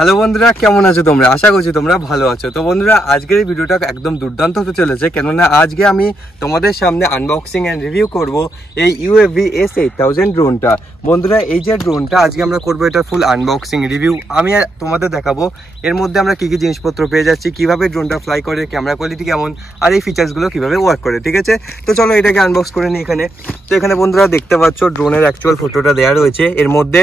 Hello বন্ধুরা, কেমন আছো তোমরা? আশা করছি তোমরা ভালো আছো। তো বন্ধুরা, আজকের এই ভিডিওটা একদম দুর্দান্ত হতে চলেছে, কেননা আজকে আমি তোমাদের সামনে আনবক্সিং অ্যান্ড রিভিউ করব এই ইউএভি S8000 ড্রোনটা। বন্ধুরা, এই যে ড্রোনটা আজকে আমরা করবো, এটা ফুল আনবক্সিং রিভিউ আমি তোমাদের দেখাবো। এর মধ্যে আমরা কি কি জিনিসপত্র পেয়ে যাচ্ছি, কিভাবে ড্রোনটা ফ্লাই করে, ক্যামেরা কোয়ালিটি কেমন, আর এই ফিচার্সগুলো কিভাবে ওয়ার্ক করে। ঠিক আছে, তো চলো এটাকে আনবক্স করে নিই এখানে। তো এখানে বন্ধুরা দেখতে পাচ্ছ ড্রোনের অ্যাকচুয়াল ফটোটা দেওয়া রয়েছে। এর মধ্যে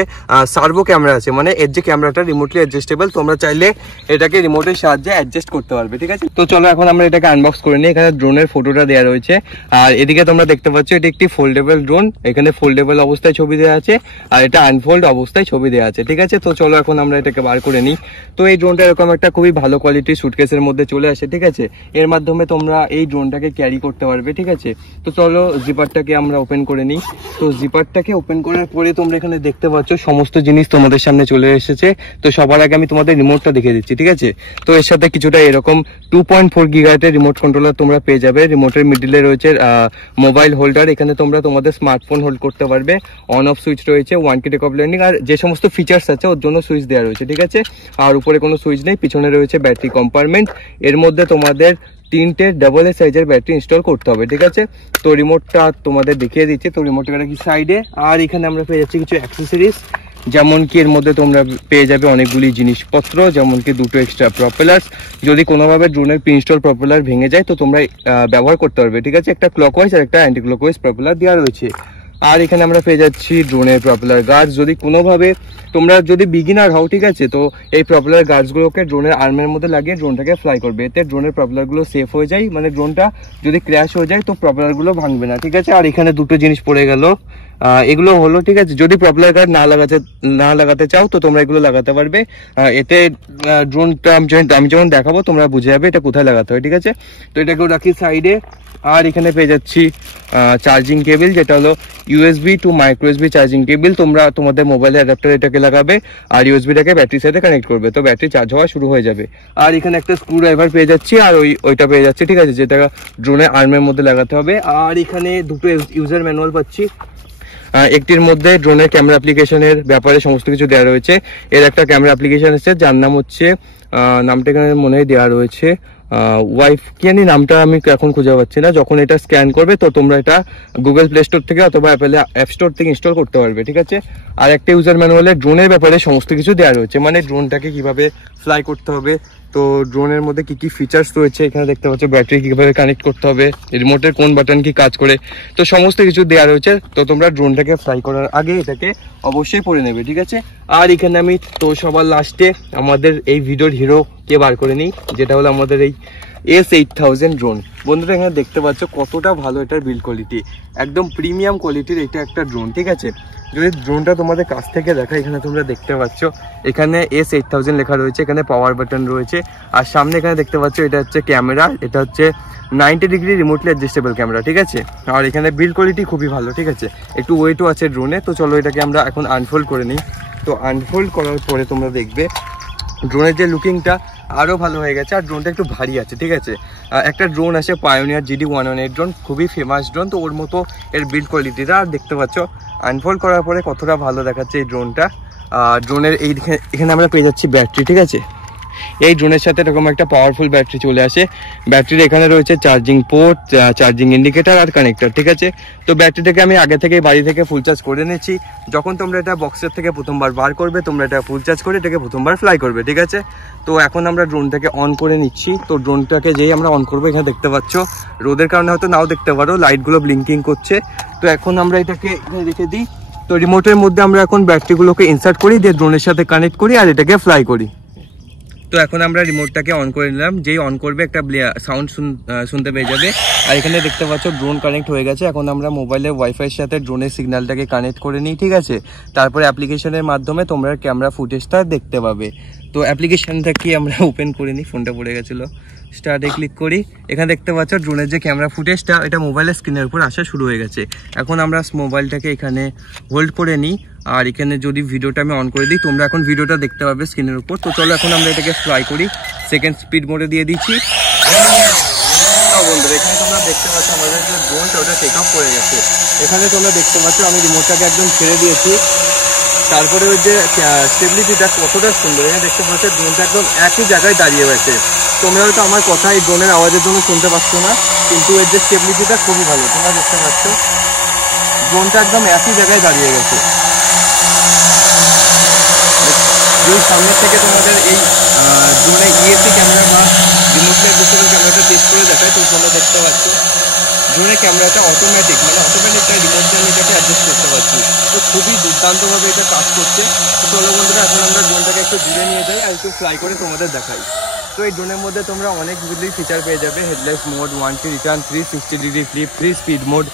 সার্ভো ক্যামেরা আছে, মানে এর যে ক্যামেরাটা রিমোটলি অ্যাডজাস্টেবল, তোমরা চাইলে এটাকে রিমোটের সাহায্যে অ্যাডজাস্ট করতে পারবে। ঠিক আছে, তো চলো এখন আমরা এটাকে আনবক্স করে নিই। এখানে ড্রোনের ফটোটা দেওয়া রয়েছে, আর এদিকে তোমরা দেখতে পাচ্ছ এটা একটি ফোল্ডেবল ড্রোন। এখানে ফোল্ডেবল অবস্থায় ছবি দেওয়া আছে, আর এটা আনফোল্ড অবস্থায় ছবি দেওয়া আছে। ঠিক আছে, তো চলো এখন আমরা এটাকে বার করে নিই। তো এই ড্রোনটা এরকম একটা খুবই ভালো কোয়ালিটির সুটকেসের মধ্যে চলে আসে। ঠিক আছে, এর মাধ্যমে তোমরা এই ড্রোনটাকে ক্যারি করতে পারবে। ঠিক আছে, তো চলো জিপারটাকে আমরা ওপেন করে নিই। তো জিপারটাকে ওপেন করার পরে তোমরা এখানে দেখতে পাচ্ছ সমস্ত জিনিস তোমাদের সামনে চলে এসেছে। তো সবার আগে আমি তোমাদের রিমোটটা দেখিয়ে দিচ্ছি। ঠিক আছে, তো এর সাথে কিছুটা এরকম 2.4 গিগাহার্টের রিমোট কন্ট্রোলার তোমরা পেয়ে যাবে। রিমোটের মিডিলে রয়েছে মোবাইল হোল্ডার, এখানে তোমরা তোমাদের স্মার্টফোন হোল্ড করতে পারবে। অন অফ সুইচ রয়েছে, 1 কে টেকঅফ ল্যান্ডিং, আর যে সমস্ত ফিচার্স আছে ওর জন্য সুইচ দেওয়া রয়েছে। ঠিক আছে, আর উপরে কোনো সুইচ নেই। পিছনে রয়েছে ব্যাটারি কম্পার্টমেন্ট, এর মধ্যে তোমাদের 3টে ডাবল এ সাইজের ব্যাটারি ইনস্টল করতে হবে। ঠিক আছে, তো রিমোটটা তোমাদের দেখিয়ে দিচ্ছি। তো রিমোটটা কি সাইডে, আর এখানে আমরা পেয়ে যাচ্ছি কিছু অ্যাক্সেসরিজ, যেমন কি এর মধ্যে তোমরা পেয়ে যাবে অনেকগুলি জিনিসপত্র, যেমন কি 2টো এক্সট্রা প্রপেলার্স। যদি কোনোভাবে ড্রোনের প্রিইনস্টল প্রপেলার ভেঙে যায় তো তোমরা ব্যবহার করতে পারবে। ঠিক আছে, একটা ক্লকওয়াইজ আর একটা অ্যান্টি ক্লকওয়াইজ প্রপেলার দেওয়া রয়েছে। আর এখানে আমরা পেয়ে যাচ্ছি ড্রোনের প্রপেলার গার্ড। যদি কোনোভাবে তোমরা যদি বিগিনার হও, ঠিক আছে, তো এই প্রপেলার গার্ডসগুলোকে ড্রোনের আর্মের মধ্যে লাগিয়ে ড্রোনটাকে ফ্লাই করবে। এতে ড্রোনের প্রপেলারগুলো সেফ হয়ে যায়, মানে ড্রোনটা যদি ক্র্যাশ হয়ে যায় তো প্রপেলারগুলো ভাঙবে না। ঠিক আছে, আর এখানে 2টো জিনিস পড়ে গেল, এগুলো হলো, ঠিক আছে, যদি প্রপেলার গার্ড না লাগাতে চাও তো তোমরা এগুলো লাগাতে পারবে। এতে ড্রোনটা আমি যখন দেখাবো তোমরা বুঝে যাবে এটা কোথায় লাগাতে হয়। ঠিক আছে, তো এটাকেও রাখি সাইডে। আর এখানে পেয়ে যাচ্ছি চার্জিং কেবল, যেটা হলো USB to micro SB charging cable. তোমরা তোমাদের মোবাইলের অ্যাডাপ্টার এটাকে লাগাবে, আর ইউএসবিটাকে ব্যাটারির সাথে কানেক্ট করবে, তো ব্যাটারি চার্জ হওয়া শুরু হয়ে যাবে। আর এখানে একটা স্ক্রু ড্রাইভার পেয়ে যাচ্ছি, আর ওইটা পেয়ে যাচ্ছি। ঠিক আছে, যেটা ড্রোনের আর্মের মধ্যে লাগাতে হবে। আর এখানে 2টো ইউজার ম্যানুয়াল পাচ্ছি। একটির মধ্যে ড্রোনের ক্যামেরা অ্যাপ্লিকেশনের ব্যাপারে সমস্ত কিছু দেওয়া রয়েছে। এর একটা ক্যামেরা অ্যাপ্লিকেশন আছে যার নাম হচ্ছে, নামটা এখানে মনে হয় দেওয়া রয়েছে, ওয়াইফ কি জানি নামটা আমি এখন খুঁজে পাচ্ছি না। যখন এটা স্ক্যান করবে তো তোমরা এটা গুগল প্লে স্টোর থেকে অথবা অ্যাপেল অ্যাপ স্টোর থেকে ইনস্টল করতে পারবে। ঠিক আছে, আর একটা ইউজার ম্যানুয়ালে ড্রোনের ব্যাপারে সমস্ত কিছু দেওয়া রয়েছে, মানে ড্রোনটাকে কিভাবে ফ্লাই করতে হবে, তো ড্রোনের মধ্যে কি কি ফিচার্স রয়েছে, এখানে দেখতে পাচ্ছ ব্যাটারি কিভাবে কানেক্ট করতে হবে, রিমোটের কোন বাটন কি কাজ করে, তো সমস্ত কিছু দেওয়া রয়েছে। তো তোমরা ড্রোনটাকে ফ্লাই করার আগে এটাকে অবশ্যই পড়ে নেবে। ঠিক আছে, আর এখানে আমি তো সবার লাস্টে আমাদের এই ভিডিওর হিরো কে বার করে নিই, যেটা হলো আমাদের এই S8000 ড্রোন। বন্ধুরা, এখানে দেখতে পাচ্ছ কতটা ভালো এটার বিল্ড কোয়ালিটি, একদম প্রিমিয়াম কোয়ালিটির এটা একটা ড্রোন। ঠিক আছে, যদি ড্রোনটা তোমাদের কাছ থেকে দেখা, এখানে তোমরা দেখতে পাচ্ছ এখানে S8000 লেখা রয়েছে, এখানে পাওয়ার বাটন রয়েছে, আর সামনে এখানে দেখতে পাচ্ছ এটা হচ্ছে ক্যামেরা, এটা হচ্ছে 90 ডিগ্রি রিমোটলি অ্যাডজাস্টেবল ক্যামেরা। ঠিক আছে, আর এখানে বিল্ড কোয়ালিটি খুবই ভালো। ঠিক আছে, একটু ওয়েটও আছে ড্রোনে। তো চলো এটাকে আমরা এখন আনফোল্ড করে নিই। তো আনফোল্ড করার পরে তোমরা দেখবে ড্রোনের যে লুকিংটা আরও ভালো হয়ে গেছে, আর ড্রোনটা একটু ভারী আছে। ঠিক আছে, একটা ড্রোন আছে পায়োনিয়ার GD118 ড্রোন, খুবই ফেমাস ড্রোন, তো ওর মতো এর বিল্ড কোয়ালিটিটা। আর দেখতে পাচ্ছ আনফোল্ড করার পরে কতটা ভালো দেখাচ্ছে এই ড্রোনটা। ড্রোনের এখানে আমরা পেয়ে যাচ্ছি ব্যাটারি। ঠিক আছে, এই ড্রোনের সাথে এরকম একটা পাওয়ারফুল ব্যাটারি চলে আসে। ব্যাটারির এখানে রয়েছে চার্জিং পোর্ট, চার্জিং ইন্ডিকেটার আর কানেক্টর। ঠিক আছে, তো ব্যাটারিটাকে আমি আগে থেকে বাড়ি থেকে ফুল চার্জ করে নিয়েছি। যখন তোমরা এটা বক্সের থেকে প্রথমবার বার করবে তোমরা এটা ফুল চার্জ করে এটাকে প্রথমবার ফ্লাই করবে। ঠিক আছে, তো এখন আমরা ড্রোনটাকে অন করে নিচ্ছি। তো ড্রোনটাকে যেই আমরা অন করবো, এখানে দেখতে পাচ্ছ রোদের কারণে হয়তো নাও দেখতে পারো, লাইটগুলো ব্লিঙ্কিং করছে। তো এখন আমরা এটাকে এখানে রেখে দিই। তো রিমোটের মধ্যে আমরা এখন ব্যাটারিগুলোকে ইনসার্ট করি, দিয়ে ড্রোনের সাথে কানেক্ট করি আর এটাকে ফ্লাই করি। তো এখন আমরা রিমোটটাকে অন করে নিলাম, যেই অন করবে একটা সাউন্ড শুনতে পেয়ে যাবে। আর এখানে দেখতে পাচ্ছ ড্রোন কানেক্ট হয়ে গেছে। এখন আমরা মোবাইলের ওয়াইফাইয়ের সাথে ড্রোনের সিগন্যালটাকে কানেক্ট করে নিই। ঠিক আছে, তারপরে অ্যাপ্লিকেশনের মাধ্যমে তোমরা ক্যামেরা ফুটেজটা দেখতে পাবে। তো অ্যাপ্লিকেশনটাকে আমরা ওপেন করে নিই, ফোনটা পড়ে গেছিলো, স্টার্টে ক্লিক করি। এখানে দেখতে পাচ্ছ ড্রোনের যে ক্যামেরা ফুটেজটা এটা মোবাইলের স্ক্রিনের উপর আসা শুরু হয়ে গেছে। এখন আমরা মোবাইলটাকে এখানে হোল্ড করে নিই, আর এখানে যদি ভিডিওটা আমি অন করে দিই তোমরা এখন ভিডিওটা দেখতে পাবে স্ক্রিনের উপর। তো চলো এখন আমরা এটাকে ফ্লাই করি, সেকেন্ড স্পিড মোডে দিয়ে দিচ্ছি। বন্ধুরা, এখানে তোমরা দেখতে পাচ্ছ আমাদের যে ড্রোনটা ওটা টেক অফ করে গেছে। এখানে তোমরা দেখতে পাচ্ছ আমি রিমোটটাকে একদম ছেড়ে দিয়েছি। তারপরে ওই যে স্টেবিলিটিটা কতটা সুন্দর, এখানে দেখতে পাচ্ছ ড্রোনটা একদম একই জায়গায় দাঁড়িয়ে গেছে। তোমরা হয়তো আমার কথা এই ড্রোনের আওয়াজের জন্য শুনতে পাচ্ছ না, কিন্তু এর যে স্টেবিলিটিটা খুবই ভালো, তোমরা দেখতে পাচ্ছ ড্রোনটা একদম একই জায়গায় দাঁড়িয়ে গেছে। যদি সামনের থেকে তোমাদের এই ড্রোনের ইএসসি ক্যামেরা বা রিমোটলি অ্যাডজাস্টেবল ক্যামেরাটা টেস্ট করে দেখায়, তো তোমরা দেখতে পাচ্ছ ড্রোনের ক্যামেরাটা অটোমেটিক, মানে অটোমেটিক তাই রিমোট দিয়ে আমি এটাকে অ্যাডজাস্ট করতে পারছি। তো খুবই দুর্দান্তভাবে এটা কাজ করছে। তো চলো বন্ধুরা, এখন আমরা ড্রোনটাকে একটু দূরে নিয়ে যাই আর একটু ফ্লাই করে তোমাদের দেখাই। তো এই ড্রোনের মধ্যে তোমরা অনেকগুলি ফিচার পেয়ে যাবে, headlight mode, 1T return, 360 degree flip, 3 speed mode,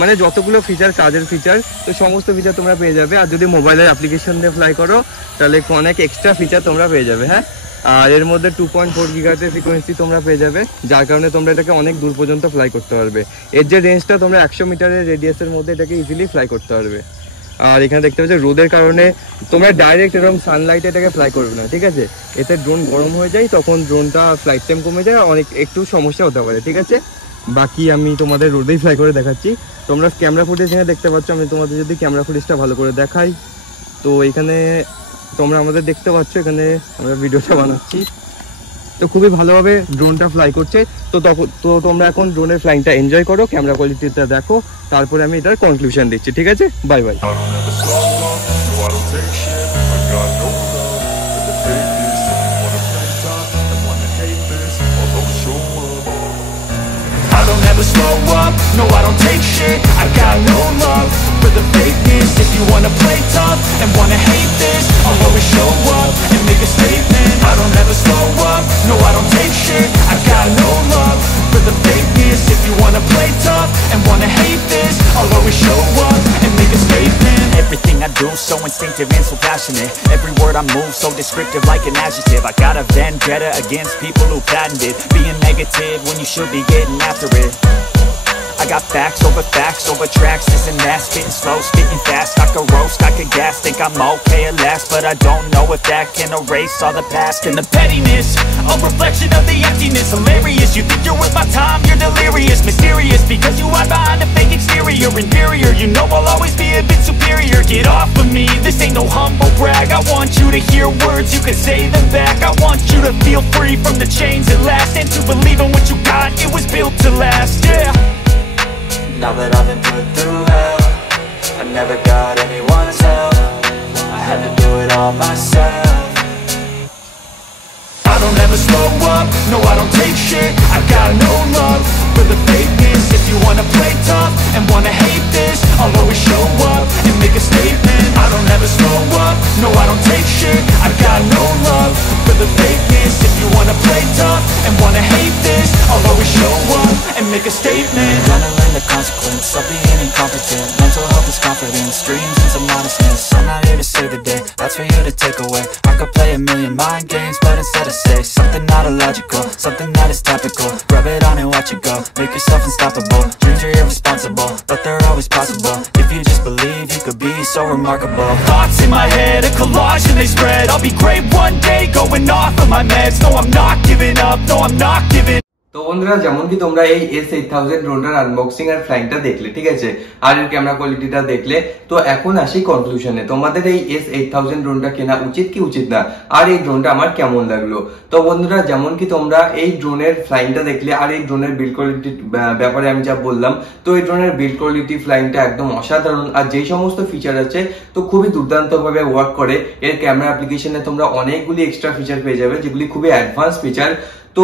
মানে যতগুলো ফিচার, কাজের ফিচার, তো সমস্ত ফিচার তোমরা পেয়ে যাবে। আর যদি মোবাইলের অ্যাপ্লিকেশন দিয়ে ফ্লাই করো তাহলে অনেক এক্সট্রা ফিচার তোমরা পেয়ে যাবে। হ্যাঁ, আর এর মধ্যে 2.4 গিগাহার্টজের ফ্রিকোয়েন্সি তোমরা পেয়ে যাবে, যার কারণে তোমরা এটাকে অনেক দূর পর্যন্ত ফ্লাই করতে পারবে। এর যে রেঞ্জটা, তোমরা 100 মিটারের রেডিয়াসের মধ্যে এটাকে ইজিলি ফ্লাই করতে পারবে। আর এখানে দেখতে পাচ্ছ রোদের কারণে তোমরা ডাইরেক্ট এরকম সানলাইটে এটাকে ফ্লাই করবে না, ঠিক আছে? এতে ড্রোন গরম হয়ে যায়, তখন ড্রোনটা ফ্লাইট টাইম কমে যায়, অনেক একটু সমস্যা হতে পারে, ঠিক আছে? বাকি আমি তোমাদের রোদেই ফ্লাই করে দেখাচ্ছি। তোমরা ক্যামেরা ফুটেজ এখানে দেখতে পাচ্ছ, আমি তোমাদের যদি ক্যামেরা ফুটেজটা ভালো করে দেখাই, তো এখানে তোমরা আমাদের দেখতে পাচ্ছ, এখানে আমরা ভিডিওটা বানাচ্ছি, তো খুবই ভালোভাবে ড্রোনটা ফ্লাই করছে। তো তোমরা এখন ড্রোনের ফ্লাইংটা এনজয় করো, ক্যামেরা কোয়ালিটিটা দেখো, তারপরে আমি এটার কনক্লুশন দিচ্ছি, ঠিক আছে? Bye bye. Slow up, no I don't take shit, I got no love for the fakeness. If you wanna play tough and wanna hate this, I'll always show up and make a statement. I don't ever slow up, no I don't take shit, I got no love for the fakeness. If you wanna play tough and wanna hate this, I'll always show up and make a statement. Everything I do so instinctive and so passionate, every word I move so descriptive like an adjective. I got a vendetta against people who patented being negative when you should be getting after it. I got facts over tracks, this and that, spitting slow, spitting fast. I could roast, I could gas, think I'm okay at last, but I don't know if that can erase all the past and the pettiness, a reflection of the emptiness. Hilarious, you think you're worth my time, you're delirious, mysterious because you hide behind a fake exterior. Inferior, you know I'll always be a bit superior. Get off of me, this ain't no humble brag. I want you to hear words, you can say them back. I want you to feel free from the chains at last, and to believe in what you got, it was built to last, yeah. Now that I've been put through hell, I never got anyone's help, I had to do it all myself. I don't ever slow up, no I don't take shit, I got no love for the fakeness. If you wanna play tough and wanna hate this, I'll always show up and make a statement. I don't ever slow up, no I don't take shit, I got no love for the fakeness. If you wanna play tough and wanna hate this, I'll always show up and make a statement. Gonna learn the consequence of being incompetent. Mental health is confidence, dreams and some honestness. I'm not here to save the day, that's for you to take away. I could play a million mind games, but instead I say something not illogical, something that is topical. Rub it on and watch it go, make yourself unstoppable. Dreams are irresponsible, but they're always possible. If you just believe, you could be so remarkable. Thoughts in my head, a collage and they spread. I'll be great one day, going off of my meds. No I'm not giving up, no I'm not giving. তো বন্ধুরা, যেমন কি তোমরা এই S8000 ড্রোনটার unboxing আর ফ্লাইংটা দেখলে, ঠিক আছে, আর এর ক্যামেরা কোয়ালিটিটা দেখলে, তো এখন আসি কনক্লুশনে। তোমাদের এই S8000 ড্রোনটা কেনা উচিত কি উচিত না, আর এই ড্রোনটা আমার কেমন লাগলো। তো বন্ধুরা, যেমন কি তোমরা এই ড্রোনের ফ্লাইংটা দেখলে আর এই ড্রোনের বিল্ড কোয়ালিটির ব্যাপারে আমি যা বললাম, তো এই ড্রোনের বিল্ড কোয়ালিটি, ফ্লাইংটা একদম অসাধারণ। আর যেই সমস্ত ফিচার আছে তো খুবই দুর্দান্তভাবে ওয়ার্ক করে। এর ক্যামেরা অ্যাপ্লিকেশনে তোমরা অনেকগুলি এক্সট্রা ফিচার পেয়ে যাবে, যেগুলি খুবই অ্যাডভান্স ফিচার। তো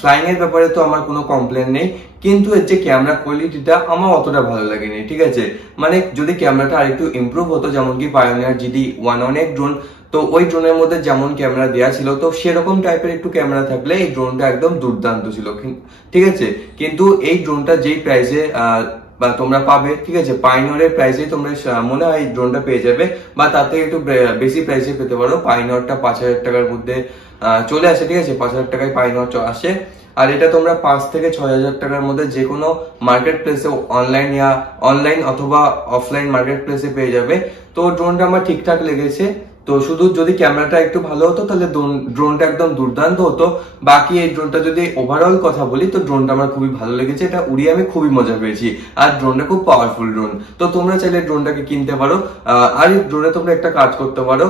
ফ্লাইং এর ব্যাপারে তো আমার কোনো কমপ্লেন নেই, কিন্তু এর যে ক্যামেরা কোয়ালিটিটা আমার অতটা ভালো লাগেনি, ঠিক আছে? মানে যদি ক্যামেরাটা আরেকটু ইমপ্রুভ হতো, যেমন কি পায়োনিয়ার GD118 ড্রোন, তো ওই ড্রোনের মধ্যে যেমন ক্যামেরা দেওয়া ছিল, তো সেরকম টাইপের একটু ক্যামেরা থাকলে এই ড্রোনটা একদম দুর্দান্ত ছিল, ঠিক আছে? কিন্তু এই ড্রোনটা যেই প্রাইসে তোমরা পাবে, ঠিক আছে, পাইনরের প্রাইসে তোমরা মনে হয় ড্রোনটা পেয়ে যাবে, বা তার থেকে একটু বেশি প্রাইসে পেতে পারো। পাইনরটা 5000 টাকার মধ্যে চলে আসে, ঠিক আছে, 5000 টাকায় পাইনর আসে। আর এটা তোমরা 5 থেকে 6000 টাকার মধ্যে যে কোনো মার্কেট প্লেসে, অনলাইন অথবা অফলাইন মার্কেট প্লেসে পেয়ে যাবে। তো ড্রোনটা আমার ঠিকঠাক লেগেছে, তো শুধু যদি ক্যামেরাটা একটু ভালো হতো তাহলে ড্রোনটা একদম দুর্দান্ত হতো। বাকি এই ড্রোনটা যদি ওভারঅল কথা বলি তো ড্রোনটা আমার খুবই ভালো লেগেছে, এটা উড়িয়ে আমি খুবই মজা পেয়েছি। আর ড্রোনটা খুব পাওয়ারফুল ড্রোন, তো তোমরা চাইলে ড্রোনটাকে কিনতে পারো। আর এই ড্রোনে তোমরা একটা কাজ করতে পারো,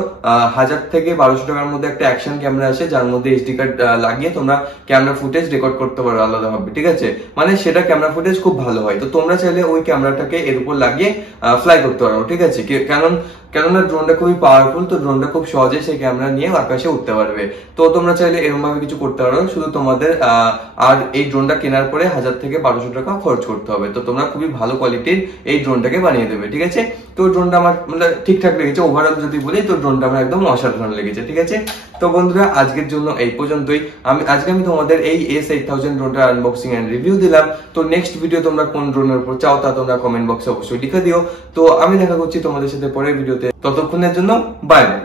1000 থেকে 1200 টাকার মধ্যে একটা অ্যাকশন ক্যামেরা আছে যার মধ্যে SD কার্ড লাগিয়ে তোমরা ক্যামেরা ফুটেজ রেকর্ড করতে পারো আলাদাভাবে, ঠিক আছে? মানে সেটা ক্যামেরা ফুটেজ খুব ভালো হয়। তো তোমরা চাইলে ওই ক্যামেরাটাকে এর উপর লাগিয়ে ফ্লাই করতে পারো, ঠিক আছে? কেননা ড্রোনটা খুবই পাওয়ারফুল, তো ড্রোনটা খুব সহজে সেই ক্যামেরা নিয়ে আকাশে উঠতে পারবে। তো তোমরা চাইলে এরকম ভাবে কিছু করতে পারো, শুধু তোমাদের আর এই ড্রোনটা কেনার পরে 1000 থেকে 1200 টাকা খরচ করতে হবে। তো তোমরা খুবই ভালো কোয়ালিটির এই ড্রোনটাকে বানিয়ে দেবে, ঠিক আছে? তো ড্রোনটা আমার মানে ঠিকঠাক লেগেছে। ওভারঅল যদি বলি তো ড্রোনটা আমার একদম অসাধারণ লেগেছে, ঠিক আছে? তো বন্ধুরা আজকের জন্য এই পর্যন্তই। আজকে আমি তোমাদের এই S8000 ড্রোনটার আনবক্সিং এন্ড রিভিউ দিলাম। তো নেক্সট ভিডিও তোমরা কোন ড্রোনের উপর চাও তা তোমরা কমেন্ট বক্সে অবশ্যই লিখে দিও। তো আমি দেখা করছি তোমাদের সাথে পরের ভিডিওতে, ততক্ষণের জন্য বাই বাই।